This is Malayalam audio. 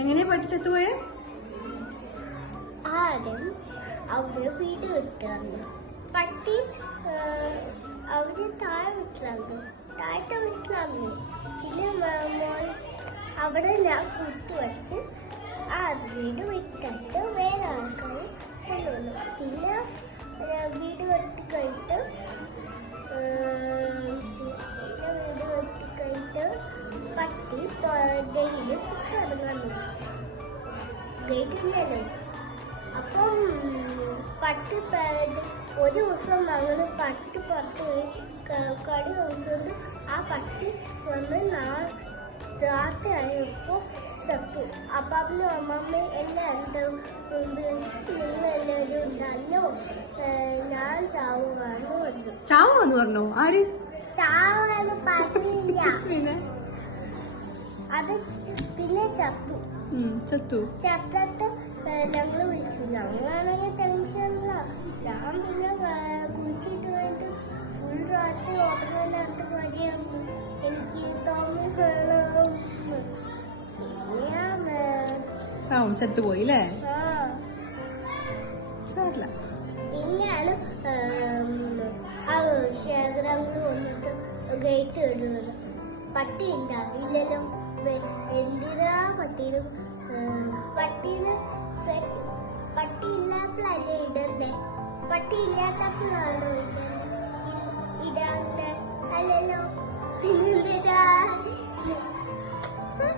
എങ്ങനെയാ പഠിച്ചെത്തു പോയെ? ആദ്യം അവര് വീട് കിട്ടുന്നു. പട്ടി അവര് താഴത്തെ വീട്ടിലായിരുന്നു. പിന്നെ അവിടെ ഞാൻ കുത്തുവച്ച് വീട് വിട്ടിട്ട് വേറെ ആൾക്കാർ കൊണ്ടുവന്നു. പിന്നെ വീട് കെട്ടിക്കഴിഞ്ഞിട്ട് പട്ടി ഡെയിലി ഇറങ്ങുന്നു. കേട്ടില്ലല്ലോ. അപ്പം പട്ടി ഒരു ദിവസം ഞങ്ങൾ പട്ടി പുറത്ത് പോയി കടി വാങ്ങിച്ചുകൊണ്ട് ആ പട്ടി വന്ന് രാത്രിയായപ്പോൾ ചത്തു. അപ്പാപ്പനും അമ്മമ്മയും എല്ലാം നിങ്ങളെല്ലാവരും ഉണ്ടല്ലോ, ഞാൻ ചാവുകയെന്ന് പറഞ്ഞു. ചാവുമെന്ന് പറഞ്ഞോ? ആര് ചാവാന്ന് പറഞ്ഞില്ല. അത് പിന്നെ ചത്തു. ചത്തിട്ട് ഞങ്ങള് വിളിച്ചു. ഞങ്ങളാണെങ്കിൽ ടെൻഷനില്ല. ഞാൻ പിന്നെ കുളിച്ചിട്ട് കഴിഞ്ഞിട്ട് ഫുൾ രാത്രി ഓർമ്മയില്ലാത്ത കാര്യമാണ്. എനിക്ക് തോന്നി വേണം. ചത്തുപോയി അല്ലേ? പിന്നെയാണ് ശേഖരങ്ങൾ വന്നിട്ട് ഗേറ്റ് ഇടുന്നത്. പട്ടി ഉണ്ടാവില്ലല്ലോ. എന്തിനാ പട്ടീനും പട്ടി ഇല്ലാത്തല്ലേ ഇടണ്ടേ? പട്ടി ഇല്ലാത്തപ്പോഴാണോ ഇടാണ്ടേ? അല്ലല്ലോ. പിന്നെന്തിനാ